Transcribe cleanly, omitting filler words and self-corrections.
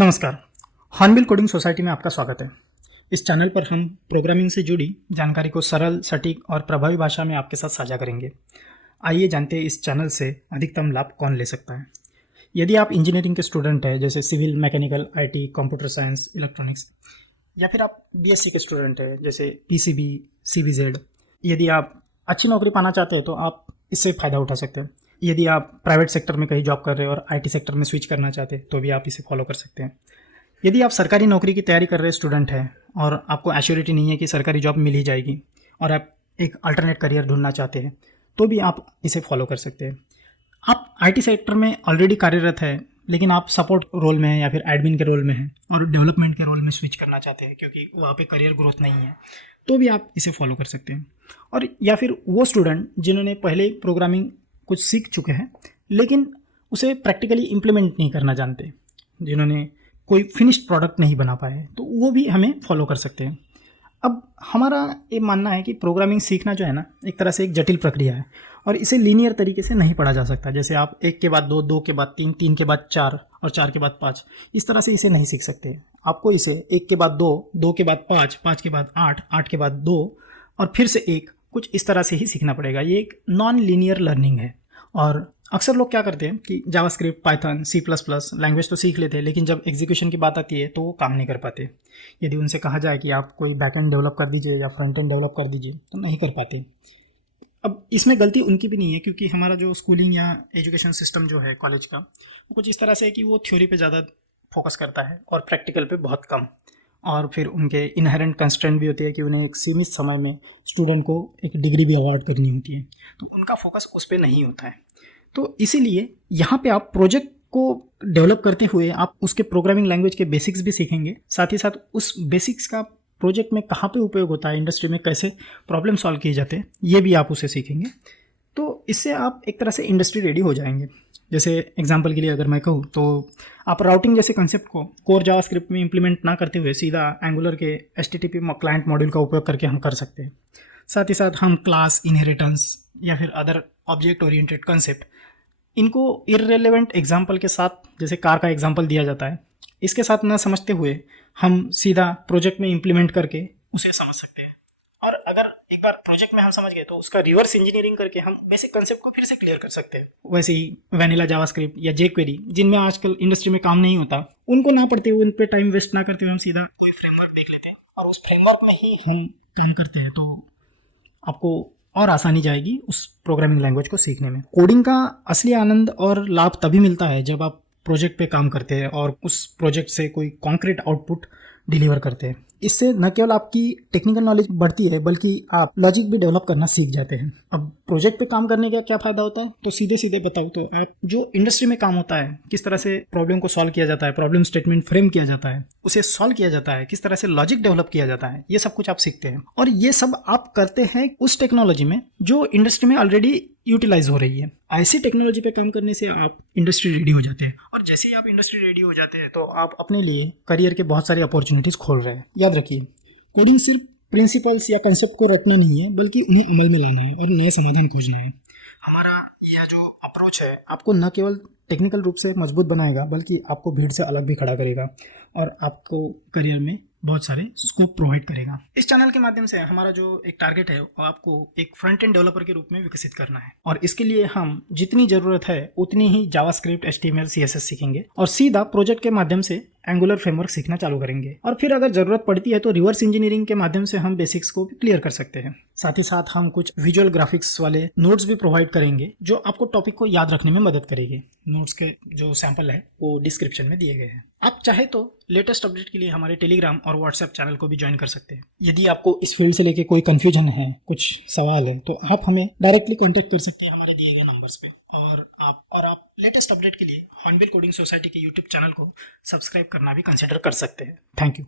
नमस्कार। Hornbill coding society में आपका स्वागत है। इस चैनल पर हम प्रोग्रामिंग से जुड़ी जानकारी को सरल, सटीक और प्रभावी भाषा में आपके साथ साझा करेंगे। आइए जानते हैं इस चैनल से अधिकतम लाभ कौन ले सकता है। यदि आप इंजीनियरिंग के स्टूडेंट हैं, जैसे civil, mechanical, IT, computer science, electronics, या फिर आप बीएससी के स्टूडेंट हैं, जैसे पीसीबी, सीबीजेड, यदि आप अच्छी नौकरी पाना चाहते हैं तो आप इससे फ़ायदा उठा सकते हैं। यदि आप प्राइवेट सेक्टर में कहीं जॉब कर रहे हैं और आईटी सेक्टर में स्विच करना चाहते हैं तो भी आप इसे फॉलो कर सकते हैं। यदि आप सरकारी नौकरी की तैयारी कर रहे स्टूडेंट हैं और आपको एश्योरिटी नहीं है कि सरकारी जॉब मिल ही जाएगी और आप एक अल्टरनेट करियर ढूंढना चाहते हैं तो भी आप इसे फॉलो कर सकते हैं। आप आईटी सेक्टर में ऑलरेडी कार्यरत है लेकिन आप सपोर्ट रोल में हैं या फिर एडमिन के रोल में हैं और डेवलपमेंट के रोल में स्विच करना चाहते हैं क्योंकि वहाँ पे करियर ग्रोथ नहीं है, तो भी आप इसे फॉलो कर सकते हैं। और या फिर वो स्टूडेंट जिन्होंने पहले ही प्रोग्रामिंग कुछ सीख चुके हैं लेकिन उसे प्रैक्टिकली इम्प्लीमेंट नहीं करना जानते, जिन्होंने कोई फिनिश्ड प्रोडक्ट नहीं बना पाए, तो वो भी हमें फॉलो कर सकते हैं। अब हमारा ये मानना है कि प्रोग्रामिंग सीखना जो है ना, एक तरह से एक जटिल प्रक्रिया है और इसे लीनियर तरीके से नहीं पढ़ा जा सकता। जैसे आप एक के बाद दो, दो के बाद तीन, तीन के बाद चार और चार के बाद पाँच, इस तरह से इसे नहीं सीख सकते। आपको इसे एक के बाद दो, दो के बाद पाँच, पाँच के बाद आठ, आठ के बाद दो और फिर से एक, कुछ इस तरह से ही सीखना पड़ेगा। ये एक नॉन लीनियर लर्निंग है। और अक्सर लोग क्या करते हैं कि JavaScript, Python, C plus plus language तो सीख लेते हैं लेकिन जब एग्जीक्यूशन की बात आती है तो वो काम नहीं कर पाते। यदि उनसे कहा जाए कि आप कोई बैकएंड डेवलप कर दीजिए या फ्रंट एंड डेवलप कर दीजिए तो नहीं कर पाते। अब इसमें गलती उनकी भी नहीं है क्योंकि हमारा जो स्कूलिंग या एजुकेशन सिस्टम जो है कॉलेज का, वो कुछ इस तरह से है कि वो थ्योरी पे ज़्यादा फोकस करता है और प्रैक्टिकल पे बहुत कम। और फिर उनके इनहेरेंट कंस्ट्रेंट भी होती है कि उन्हें एक सीमित समय में स्टूडेंट को एक डिग्री भी अवार्ड करनी होती है, तो उनका फोकस उस पर नहीं होता है। तो इसीलिए यहाँ पे आप प्रोजेक्ट को डेवलप करते हुए आप उसके प्रोग्रामिंग लैंग्वेज के बेसिक्स भी सीखेंगे, साथ ही साथ उस बेसिक्स का प्रोजेक्ट में कहाँ पे उपयोग होता है, इंडस्ट्री में कैसे प्रॉब्लम सॉल्व किए जाते हैं, ये भी आप उसे सीखेंगे। तो इससे आप एक तरह से इंडस्ट्री रेडी हो जाएंगे। जैसे एग्जांपल के लिए अगर मैं कहूँ तो आप राउटिंग जैसे कंसेप्ट को कोर जावास्क्रिप्ट में इंप्लीमेंट ना करते हुए सीधा एंगुलर के HTTP क्लाइंट मॉड्यूल का उपयोग करके हम कर सकते हैं। साथ ही साथ हम क्लास, इनहेरिटेंस या फिर अदर ऑब्जेक्ट ओरिएंटेड कंसेप्ट, इनको इररिलेवेंट एग्जाम्पल के साथ, जैसे कार का एग्जाम्पल दिया जाता है, इसके साथ ना समझते हुए हम सीधा प्रोजेक्ट में इंप्लीमेंट करके उसे समझ सकते हैं। और अगर एक बार प्रोजेक्ट में हम समझ गए तो उसका रिवर्स इंजीनियरिंग करके हम बेसिक कंसेप्ट को फिर से क्लियर कर सकते हैं। वैसे ही वैनिला जावास्क्रिप्ट या जेक्वेरी, जिनमें आजकल इंडस्ट्री में काम नहीं होता, उनको ना पढ़ते हुए, उन पर टाइम वेस्ट ना करते हुए हम सीधा कोई फ्रेमवर्क देख लेते हैं और उस फ्रेमवर्क में ही हम काम करते हैं, तो आपको और आसानी जाएगी उस प्रोग्रामिंग लैंग्वेज को सीखने में। कोडिंग का असली आनंद और लाभ तभी मिलता है जब आप प्रोजेक्ट पे काम करते हैं और उस प्रोजेक्ट से कोई कॉन्क्रीट आउटपुट डिलीवर करते हैं। इससे न केवल आपकी टेक्निकल नॉलेज बढ़ती है बल्कि आप लॉजिक भी डेवलप करना सीख जाते हैं। अब प्रोजेक्ट पे काम करने का क्या फ़ायदा होता है, तो सीधे सीधे बताऊँ तो आप जो इंडस्ट्री में काम होता है, किस तरह से प्रॉब्लम को सॉल्व किया जाता है, प्रॉब्लम स्टेटमेंट फ्रेम किया जाता है, उसे सॉल्व किया जाता है, किस तरह से लॉजिक डेवलप किया जाता है, ये सब कुछ आप सीखते हैं। और ये सब आप करते हैं उस टेक्नोलॉजी में जो इंडस्ट्री में ऑलरेडी यूटिलाइज हो रही है। ऐसी टेक्नोलॉजी पे काम करने से आप इंडस्ट्री रेडी हो जाते हैं और जैसे ही आप इंडस्ट्री रेडी हो जाते हैं तो आप अपने लिए करियर के बहुत सारे अपॉर्चुनिटीज़ खोल रहे हैं। याद रखिए, कोडिंग सिर्फ प्रिंसिपल्स या कंसेप्ट को रटना नहीं है बल्कि उन्हें अमल में लाना है और नए समाधान खोजना है। हमारा यह जो अप्रोच है आपको न केवल टेक्निकल रूप से मजबूत बनाएगा बल्कि आपको भीड़ से अलग भी खड़ा करेगा और आपको करियर में बहुत सारे स्कोप प्रोवाइड करेगा। इस चैनल के माध्यम से हमारा जो एक टारगेट है वो आपको एक फ्रंट एंड डेवलपर के रूप में विकसित करना है और इसके लिए हम जितनी ज़रूरत है उतनी ही जावास्क्रिप्ट, HTML, CSS सीखेंगे और सीधा प्रोजेक्ट के माध्यम से एंगुलर फ्रेमवर्क सीखना चालू करेंगे। और फिर अगर ज़रूरत पड़ती है तो रिवर्स इंजीनियरिंग के माध्यम से हम बेसिक्स को भी क्लियर कर सकते हैं। साथ ही साथ हम कुछ विजुअल ग्राफिक्स वाले नोट्स भी प्रोवाइड करेंगे जो आपको टॉपिक को याद रखने में मदद करेगी। नोट्स के जो सैंपल है वो डिस्क्रिप्शन में दिए गए हैं। आप चाहे तो लेटेस्ट अपडेट के लिए हमारे टेलीग्राम और व्हाट्सएप चैनल को भी ज्वाइन कर सकते हैं। यदि आपको इस फील्ड से लेके कोई कंफ्यूजन है, कुछ सवाल है, तो आप हमें डायरेक्टली कांटेक्ट कर सकते हैं हमारे दिए गए नंबर्स पे। और आप लेटेस्ट अपडेट के लिए हॉर्नबिल कोडिंग सोसाइटी के यूट्यूब चैनल को सब्सक्राइब करना भी कंसिडर कर सकते हैं। Thank you.